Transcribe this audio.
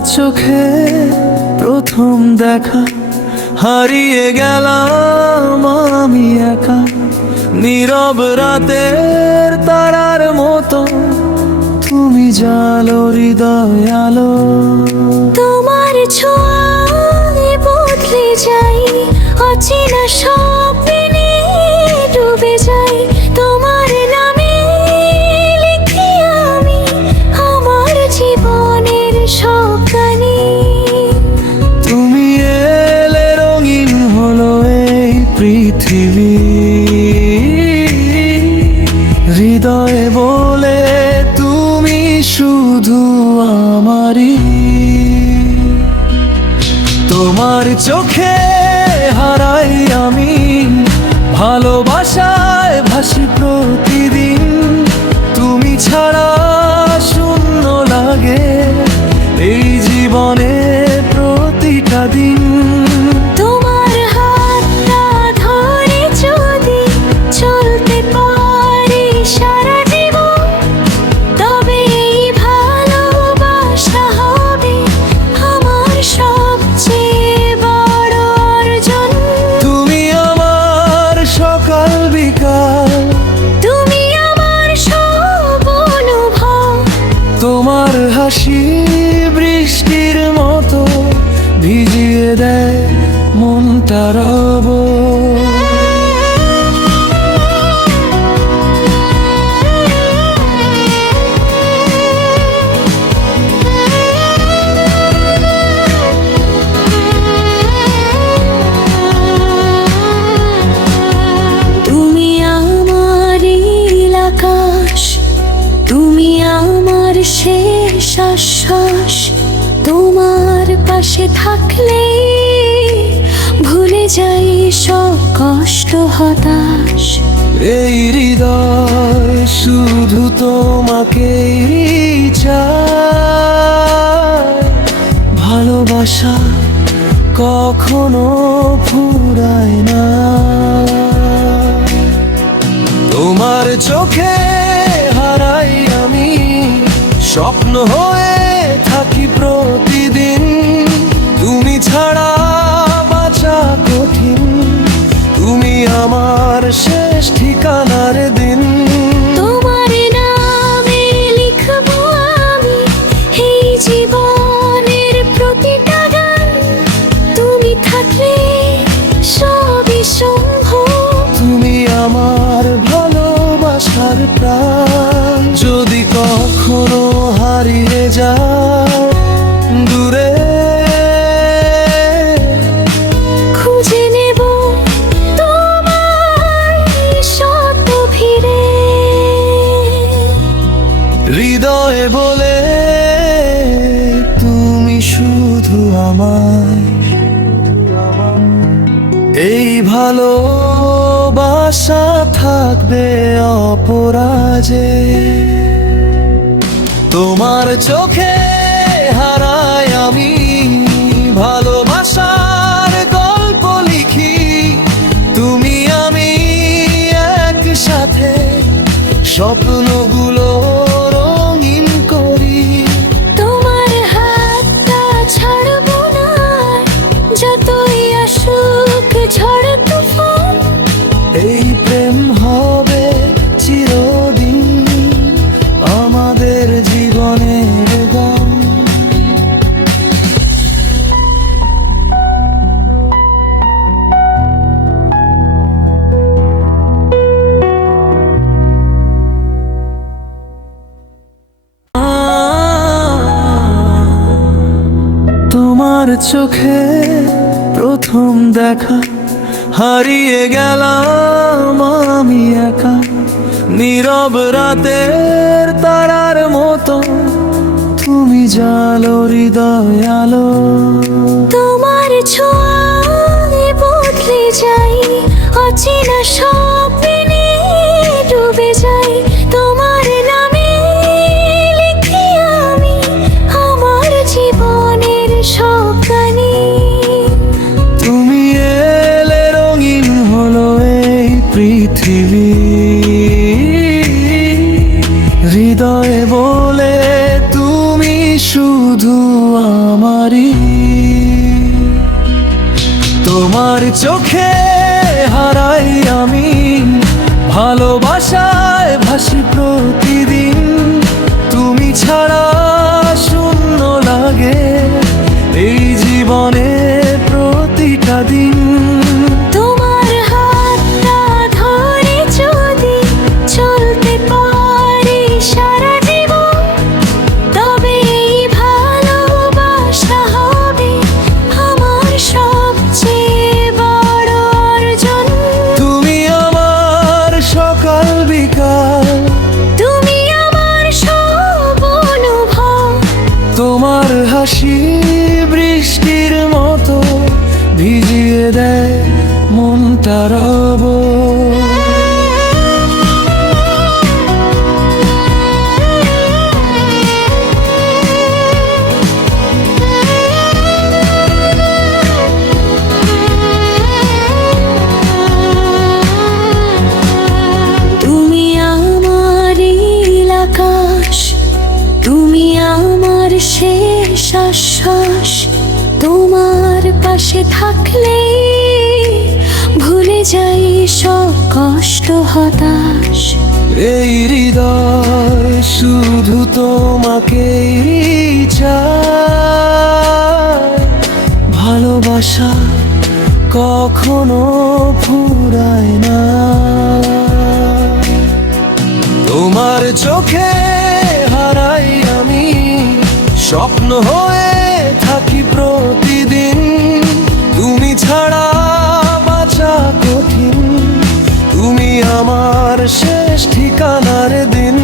চোখে প্রথম দেখা, হারিয়ে গেলাম আমি একা, নীরব রাতের তারার মতো তুমি জালো হৃদয় আলো। তোমার ছোঁয়ায় বদলে যাই, অচেনা স্বপ্নে ডুবে যাই। তোমার নামে লিখি আমি আমার জীবনের সব গানি। তুমি এলে রঙিন হলো এই পৃথিবী, হৃদয়ে বলে তুমি শুধু আমারই। তোমার চোখে হারাই আমি, ভালোবাসায় ভাসি প্রতিদিন। তুমি ছাড়া শূন্য লাগে এই জীবনে প্রতিটা দিন। তোমার হাতটা ধরে যদি চলতে পারি সারা জীবন, তবে এই ভালোবাসা হবে আমার সবচেয়ে বড় অর্জন। তুমি আমার সকাল বিকাল, তুমি আমার সব অনুভব। তোমার হাসি বৃষ্টির মতো ভিজিয়ে দেয় মনটা রব। তুমি আমার নীল আকাশ, তুমি আমার শেষ আশ্বাস। তোমার পাশে থাকলে ভুলে যাই সব কষ্ট হতাশ। এই হৃদয় শুধু তোমাকেই চায়, ভালোবাসা কখনো ফুরায় না। তোমার চোখে হারাই আমি, স্বপ্ন হয়ে থাকি প্রতিদিন। তুমি ছাড়া বাঁচা কঠিন, তুমি আমার শেষ ঠিকানার দিন। তোমার নামে লিখবো আমি এই জীবনের প্রতিটা গান। তুমি থাকলে সবই সম্ভব। তুমি আমার ভালোবাসার প্রাণ, যদি কখনো হারিয়ে যায় দূরে, খুঁজে নেব তোমার শত ভিড়ে। হৃদয়ে বলে তুমি শুধু আমার। এই ভালোবাসা থাকবে অপরাজে। তোমার চোখে হারাই আমি, ভালোবাসার গল্প লিখি। তুমি আমি একসাথে স্বপ্নগুলো রঙিন করি। তোমার হাতটা ছাড়বো না, যতই আসুক ঝড় তুফান। এই প্রেম হবে চিরদিন আমাদের জীবনের গান। তোমার চোখে প্রথম দেখা, হারিয়ে গেলাম আমি একা, নীরব রাতের তারার মতো তুমি জালো হৃদয় আলো। তোমার ছোঁয়ায় বদলে যাই, অচেনা স্বপ্নে ডুবে যাই। তোমার নামে লিখি আমি আমার জীবনের সব গানি। তুমি এলে রঙিন হলো এই পৃথিবী, হৃদয়ে বলে তুমি শুধু আমারই। তোমার চোখে হারাই আমি, ভালোবাসায় ভাসি প্রতিদিন। তুমি ছাড়া শূন্য লাগে এই জীবনে প্রতিটা দিন। তোমার হাতটা ধরে যদি চলতে পারি সারা জীবন, তবে এই ভালোবাসা হবে আমার সবচেয়ে বড় অর্জন। তুমি আমার সকাল বিকাল, তুমি আমার সব অনুভব। তোমার হাসি বৃষ্টির মতো ভিজিয়ে দেয় মনটা রব। তুমি আমার নীল আকাশ, তুমি আমার শেষ আশ্বাস। তোমার পাশে থাকলে ভুলে যাই সব কষ্ট হতাশ। এই হৃদয় শুধু তোমাকেই চায়, ভালোবাসা কখনো ফুরায় না। তোমার চোখে হারাই আমি, স্বপ্ন হয়ে থাকি প্রতিদিন। তুমি ছাড়া বাঁচা কঠিন, তুমি আমার শেষ ঠিকানার দিন।